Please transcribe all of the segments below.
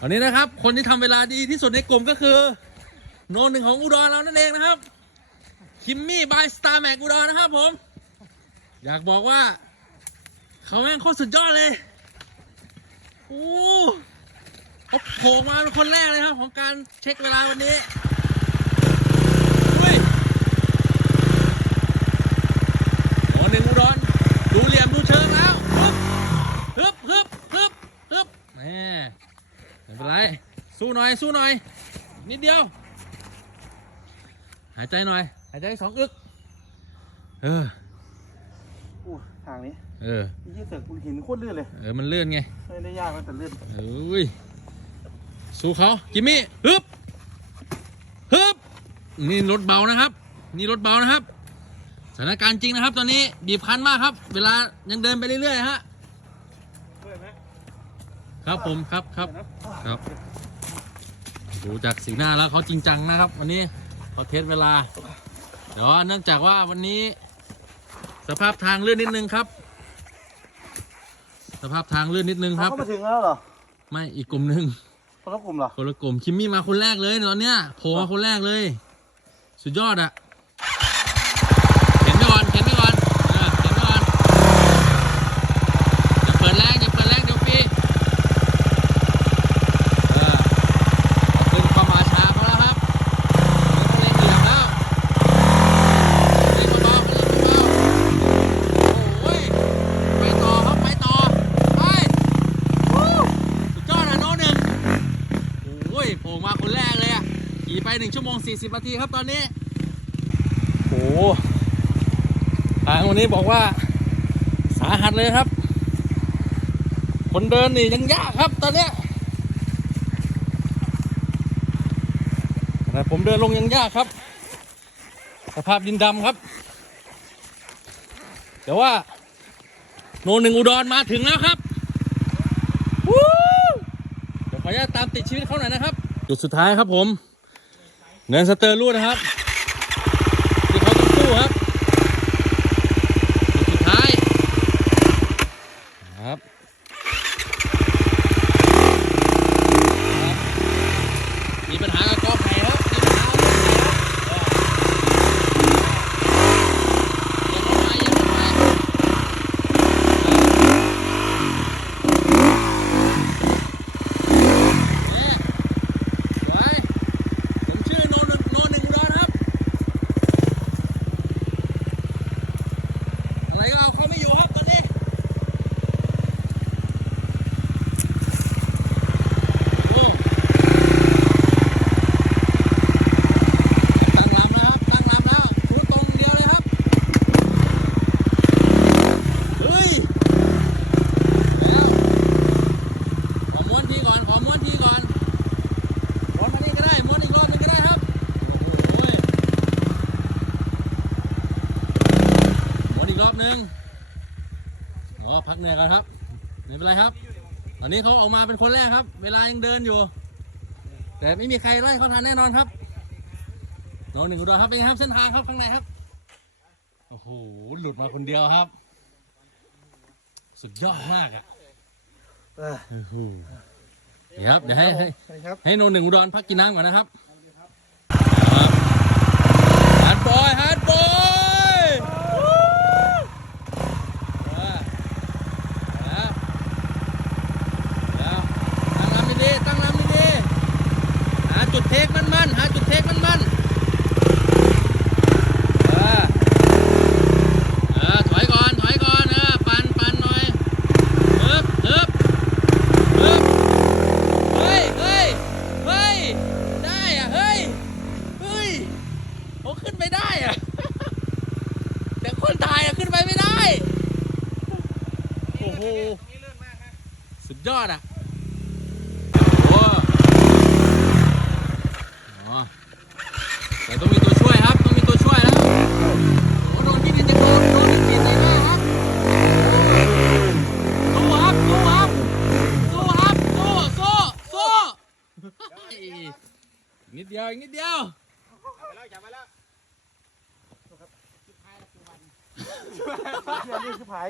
ตอนนี้นะครับ คนที่ทำเวลาดีที่สุดในกลุ่มก็คือโนหนึ่งของอุดรเรานั่นเองนะครับ คิมมี่บายสตาร์แม็กอุดรนะครับผม อยากบอกว่า เขาแม่งโคตรสุดยอดเลยโอ้เขาโผล่มาเป็นคนแรกเลยครับ ของการเช็คเวลาวันนี้อุ้ยโนหนึ่งอุดรดูเหลี่ยมดูเชิงแล้วฮึบฮึบฮึบฮึบฮึบแหมไม่เป็นไร สู้ หน่อย สู้หน่อย นิดเดียว หายใจหน่อย หายใจสองอึก เอออู้ทางนี้เออยี่เสือกหินโคตรลื่นเลย เออ มันเลื่อนไงไม่ได้ยากนะแต่ลื่นเอ้ย สู้เขาจิมมี่ฮึบฮึบนี่รถเบานะครับ นี่รถเบานะครับ สถานการณ์จริงนะครับ ตอนนี้บีบคั้นมากครับ เวลายังเดินไปเรื่อยๆฮะเมื่อยไหมครับผมครับครับเดี๋ยวนะครับ ดูจากสีหน้าแล้วเขาจริงจังนะครับ วันนี้เขาเทสเวลา เดี๋ยวเนื่องจากว่าวันนี้ สภาพทางลื่นนิดนึงครับ สภาพทางลื่นนิดนึงคเขารับก็มาถึงแล้วเหรอไม่อีกกลุ่มหนึ่งคนละกลุ่มเหรอคนละกลุ่มคิมมี่มาคนแรกเลยตอนเนี้ยโผล่มาคนแรกเลย สุดยอดอะเข็นไปก่อนเข็นไปก่อนเออเข็นไปก่อนอย่าเปิดแรงอย่าเปิดแรงเดี๋ยวฟรีเออขึ้นความมาช้าเขาแล้วครับไม่ต้องเร่งเหยียบแล้วเร่งเบาๆเร่งเบาๆโอ้ยไปต่อครับไปต่อไปวู้สุดยอดอะโน้ตหนึ่ง โอ้ยโผล่มาคนแรกเลยอะ ขี่ไป 1ชั่วโมง 40 นาทีครับตอนนี้ โอ้โหทางวันนี้บอกว่าสาหัสเลยครับ คนเดินนี่ยังยากครับตอนนี้แต่ผมเดินลงยังยากครับ สภาพดินดำครับแต่ว่า โนหนึ่งอุดรมาถึงแล้วครับวู้เดี๋ยวขออนุญาตตามติดชีวิตเขาหน่อยนะครับ จุดสุดท้ายครับผม เนินสเตอร์ลูดนะครับที่เขาต้องสู้ครับสุดท้ายครับครับมีปัญหากับกอไผ่ครับมีปัญหากับลูกไผ่ครับยังเข้าไปยังเข้าไป เนี่ยสวยผมชื่อโนหนึ่งโนหนึ่งอุดรครับ อะไรก็เอาเขาไม่อยู่ครับตอนนี้ โอ้ตั้งลำแล้วครับ ตั้งลำแล้วชูตรงเดียวเลยครับ เฮ้ย แล้ว ขอม้วนทีก่อน ขอม้วนทีก่อนม้วนมานี่ก็ได้ ม้วนอีกรอบหนึงก็ได้ครับ โอ้โหม้วนอีกรอบหนึงอ๋อ พักเหนื่อยก่อนครับ ไม่เป็นไร ครับ ตอนนี้เขาออกมาเป็นคนแรกครับ เวลายังเดินอยู่ แต่ไม่มีใครไล่เขาทันแน่นอนครับน้องหนึ่งอุดรครับเป็นไงครับเส้นทางครับข้างในครับโอ้โหหลุดมาคนเดียวครับ สุดยอดมากอะเออโอ้โหเดี๋ยวครับเดี๋ยวให้ให้ใช่ครับให้โนหนึ่งอุดรพักกินน้ำก่อนนะครับครับฮาร์ดบอยฮาร์ดบอยแล้วแล้วตั้งลำดีๆตั้งลำดีๆหาจุดเทคมันๆหาจุดเทคมันๆเออเออถอยก่อนถอยก่อนเออปันปันหน่อยฮึบฮึบฮึบ เฮ้ย เฮ้ย เฮ้ย ได้อะเฮ้ย เฮ้ยเขาขึ้นไปได้อะ แต่คนถ่ายอะขึ้นไปไม่ได้ โอ้โห สุดยอดอะโอ้อ๋อ แต่ต้องมีตัวช่วยครับต้องมีตัวช่วยแล้วโอ้โดนที่ดินจะโดนโดนที่ดินได้ไหมครับสู้ครับสู้ครับสู้ครับสู้สู้สู้นิดเดียวอีกนิดเดียวเที่ยนี่คือไผ่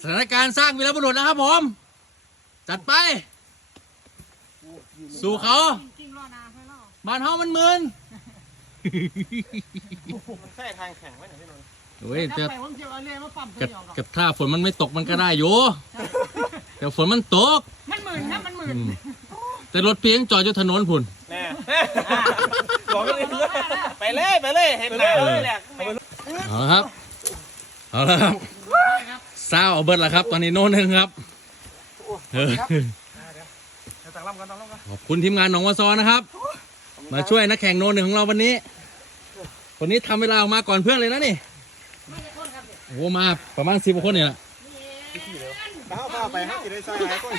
สถานการณ์สร้างวีรบุรุษนะครับผม จัดไป สู่เขาจริงรอนาเพื่อนเราบ้านเฮามัน มึนแค่ทางแข็งไว้หน่อยพี่นนท์โอ้ยจะแต่ไปผมจะเอาเรือมาปั๊มกัเพื่อนหรอกกับถ้าฝนมันไม่ตกมันก็ได้อยู่แต่ฝนมันตก มันหมื่นนะมันหมื่นอืมแต่รถเพียงจอดอยู่ถนนพุ่นแน่บอกเลยไปเลยไปเลยเห็นหน้าเลยแหละเอาละครับเอาละครับเศร้าเอาเบิดแล้วครับ ตอนนี้โน่นหนึ่งครับเออตังลำกันตังลำกันขอบคุณทีมงานหนองวาซอนะครับ มาช่วยนักแข่งโน่นหนึ่งของเราวันนี้คนนี้ทำเวลาออกมาก่อนเพื่อนเลยนะนี่โอ้โหมาประมาณสิบกว่าคนเนี่ยเท้าข้าไปให้กินได้ใส่หายก้น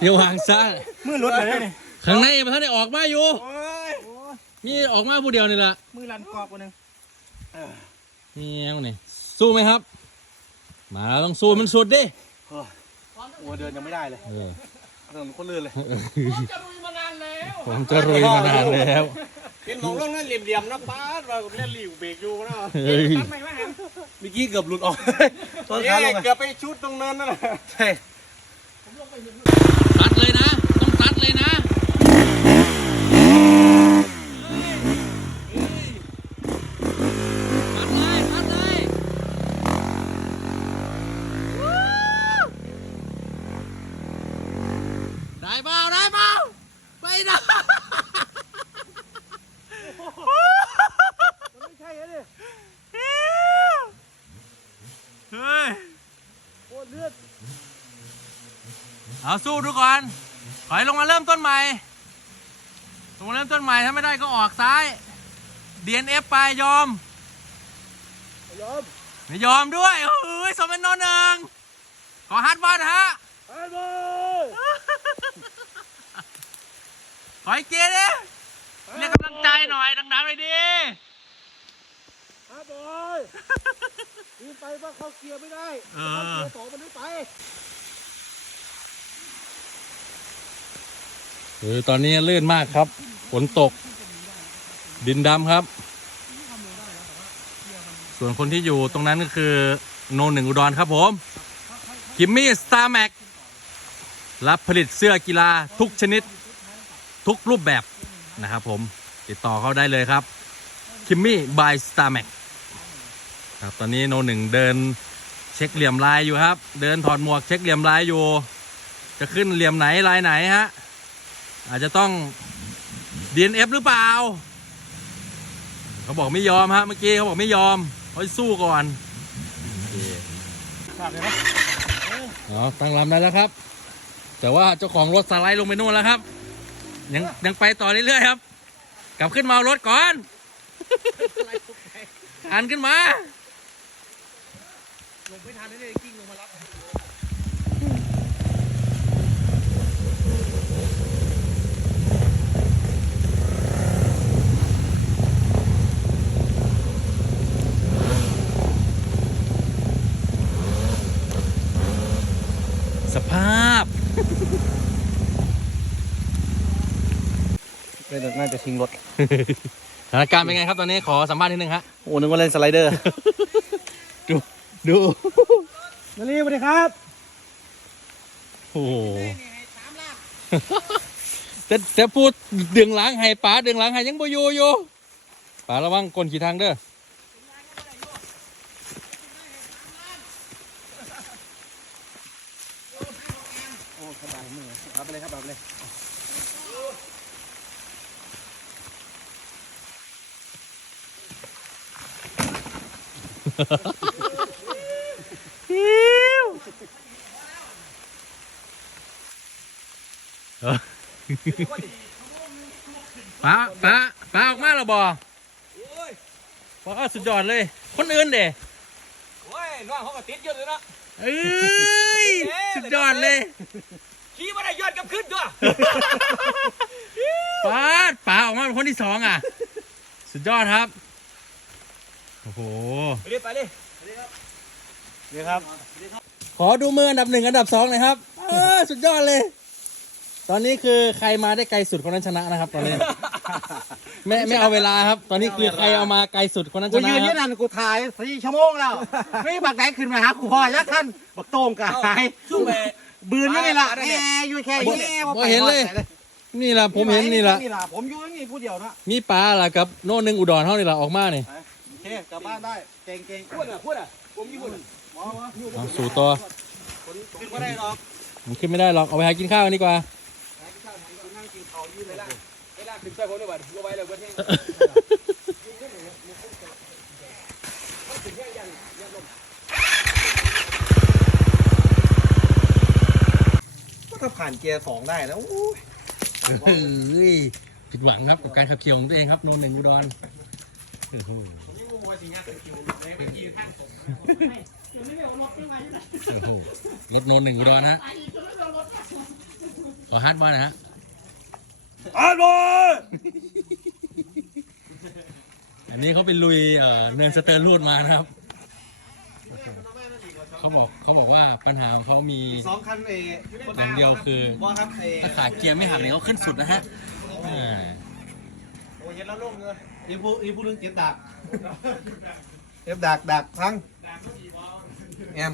เดี๋ยววางซะมือรถเลยนี่ข้างในมันท่านได้ออกมาอยู่โอ้ยมีออกมาผู้เดียวนี่แหละมือลันกรอบคนนึงนี่ยังนี่สู้ไหมครับ มาแล้วต้องสู้มันสุดดิโอ้เดินยังไม่ได้เลยเออ ถนนคนลื่นเลยผมจะลุยมานานแล้วผมจะรุยมานานแล้วเป็นมองร่องนั่นเหลี่ยมๆนะป้าเราเล่นหลิวเบรกอยู่นะเฮ้ยทำไมวะแฮมเมื่อกี้เกือบหลุดออกตอนขาลงเกือบไปชุดตรงนั้นนั่นแหละใช่ตัดเลยนะ ต้องตัดเลยนะ ตัดเลยตัดเลยได้เปล่าได้เปล่าไปนะ ไม่ใช่เลย เฮ้ย โอ้เลือดเอาสู้ดูก่อนถอยลงมาเริ่มต้นใหม่ ลงมาเริ่มต้นใหม่ถ้าไม่ได้ก็ออกซ้าย DNF ไปยอม ยอม ไม่ยอมด้วยโอ้ยสมเป็นโนนหนึ่งขอฮัดบอลฮะไปเลยขออีกเกียร์ดิเรียกกำลังใจหน่อยดังๆเลยดิ ครับบอยรีบไปว่าเข้าเกียร์ไม่ได้เอเข้าอเกียร์สองมันไม่ไปเออตอนนี้ลื่นมากครับ ฝนตก ดินดำครับ ส่วนคนที่อยู่ตรงนั้นก็คือโนหนึ่งอุดรครับผม กิมมี่สตาร์แม็กรับผลิตเสื้อกีฬาทุกชนิด ทุกรูปแบบนะครับผม ติดต่อเขาได้เลยครับ คิมมี่บายสตาร์แม็ก ครับ ตอนนี้โนหนึ่งเดินเช็คเหลี่ยมลายอยู่ครับ เดินถอดหมวกเช็คเหลี่ยมลายอยู่ จะขึ้นเหลี่ยมไหนลายไหนฮะ อาจจะต้อง DNF หรือเปล่า เขาบอกไม่ยอมฮะเมื่อกี้เขาบอกไม่ยอมเขาจะสู้ก่อนเอ๋อตั้งลำได้แล้วครับ แต่ว่าเจ้าของรถสไลด์ลงไปนู่นแล้วครับ ยังยังไปต่อเรื่อยๆครับ กลับขึ้นมาเอารถก่อนหันขึ้นมา ลงไม่ทันนี่กิ้งลงมารับสภาพน่าจะชิงรถ สถานการณ์เป็นไงครับตอนนี้ขอสัมภาษณ์นิดนึงฮะ โอ้นึกว่าเล่นสไลเดอร์ ดูดูนาลีสวัสดีครับ โอ้โหแต่แต่พูดดึงหล้างให้ป๋าดึงหล้างให้ยังบ่อยู่อยู่ป๋าระวังกลขี่ทางเด้อโอ้สบายมือรับไปเลยครับรับไปเลย ป๋าป๋าป๋าออกมาแล้วบ่ว้าสุดยอดเลย คนอื่นเด้โอ้ยน้องเขาก็ติดเยอะเลยเนาะเอ้ยสุดยอดเลย ขี่มาได้ยอดกลับขึ้นด้วยป๋าป๋าออกมาเป็นคนที่สองอะ สุดยอดครับ โอ้โหไปเลยไปเลยนี่ครับ ขอดูมืออันดับหนึ่งอันดับสองหน่อยครับ เออสุดยอดเลย ตอนนี้คือใครมาได้ไกลสุดคนนั้นชนะนะครับ ตอนนี้ไม่ไม่เอาเวลาครับ ตอนนี้คือใครเอามาไกลสุดคนนั้นชกูนะยืนคนี่รับนั่นกูถ่ายสี่ชั่วโมงแล้วไม่บักไหนขึ้นมาหากูพอยักษ์ท่านบักโต้งกายช่วงไปบืนอยู่นี่ล่ะแหมอยู่แค่นี้บ่เห็นเลย นี่ล่ะผมเห็นนี่ล่ะนี่ล่ะผมอยู่นี่ผู้เดียวนะมีปลาล่ะกับโน่นหนึงอุดรเฮานี่ล่ะออกมานี่โอเคกลับบ้านได้เก่งเก่งพูดอะพูดอะผมอยู่พูดอะหมอมาอยู่เอาสู่ตัวขึ้นก็ได้หรอกมันขึ้นไม่ได้หรอกเอาไปหากินข้าวกันดีกว่า นั่งกินข้าวอยู่เลยล่ะ เวลาถึง ใส่ผมด้วยบัดกูไว้เลยเพื่อนที่ก็ถ้าผ่านเกียร์สองได้แล้วโอ้ยเฮ้ยผิดหวังครับกับการขับขี่ของตัวเองครับโนนหนึ่งอุดรโอ้โหโอ้โหรถโนนหนึ่งอุดรนฮะขอฮาร์ดบอยนะฮะ อาบอยอันนี้เขาไปลุยเอ่อเนินสเตอร์รูดมานะครับ เขาบอกเขาบอกว่าปัญหาของเขามีสองคันเออย่างเดียวคือว่าครับเอถ้าขาเกียร์ไม่หักเนี่ยเขาขึ้นสุดนะฮะอ่าโอ้ยเห็นแล้วโล่งเลยอีผู้อีผู้เรื่องเก็บดักเก็บดักดักพังแอม